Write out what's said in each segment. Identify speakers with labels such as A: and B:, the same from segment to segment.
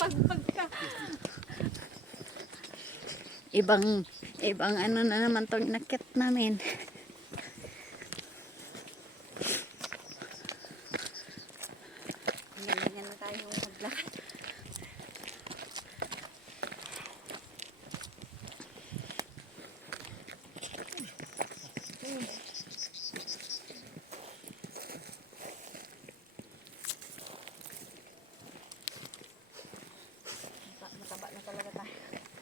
A: Ibang ano na naman tong inakit namin. Ganyan na tayo maglakad. Mataba na talaga tayo.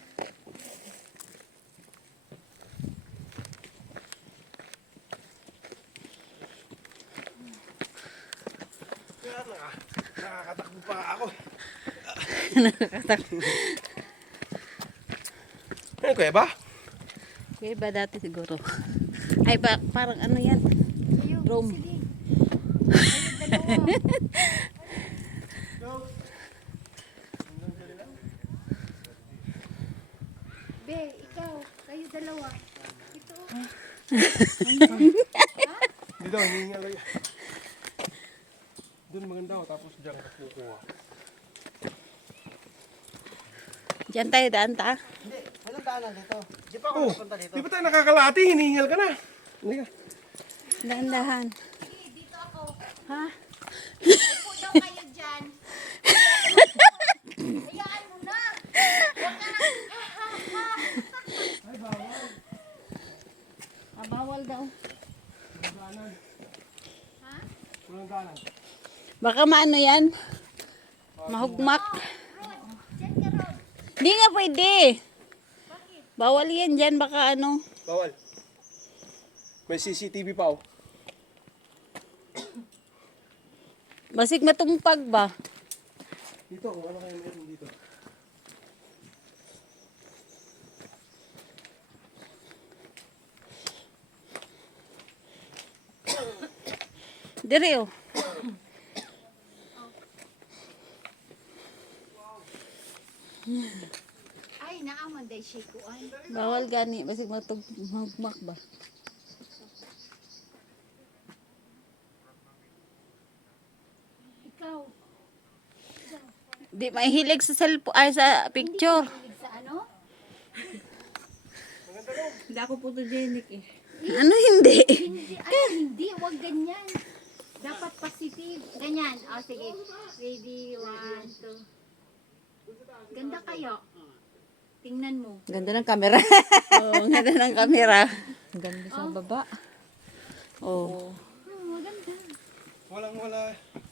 B: Nakakatakbo pa ako.
A: Nakakatakbo.
B: Ano kuya ba?
A: Kuya ba dati siguro? Ay parang ano yan? Rome.
C: Be, ikaw, kayo dalawa. Ito.
B: Dito, hinihingal kayo. Doon maganda ako, tapos diyan ka kukuha.
A: Diyan tayo daan ta.
D: Hindi, walang daanan dito. Di pa ako napunta dito.
B: Di ba tayo nakakalati? Hinihingal ka na. Halika.
A: Dahan-dahan.
C: Dito ako.
A: Ha?
C: Upo daw kayo dyan. Hayaan mo na. Huwag ka na.
A: Bawal daw.
B: Walang daanan.
A: Baka maano yan? Mahugmak.
C: Dyan ka, Rod.
A: Hindi nga pwede. Bawal yan dyan. Baka ano.
B: Bawal. May CCTV pa oh.
A: Basig matumpag ba?
B: Dito, kung ano kayo meron dito.
A: Dire oh.
C: Ay, naaman day shikuan.
A: Bawal gani. Basig mahugmak ba?
C: Ikaw,
A: Di mahilig sa cellphone. Ay sa picture.
C: hilig sa ano?
A: Hindi ako photogenic eh. Ano hindi?
C: Hindi, wag ganyan. Dapat positive. Ganyan. O, sige. Ready, 1, 2. Ganda kayo. Tingnan mo.
A: Ganda ng camera. Oo, ganda ng camera. Ganda sa baba. Oh.
C: Maganda.
B: Walang wala.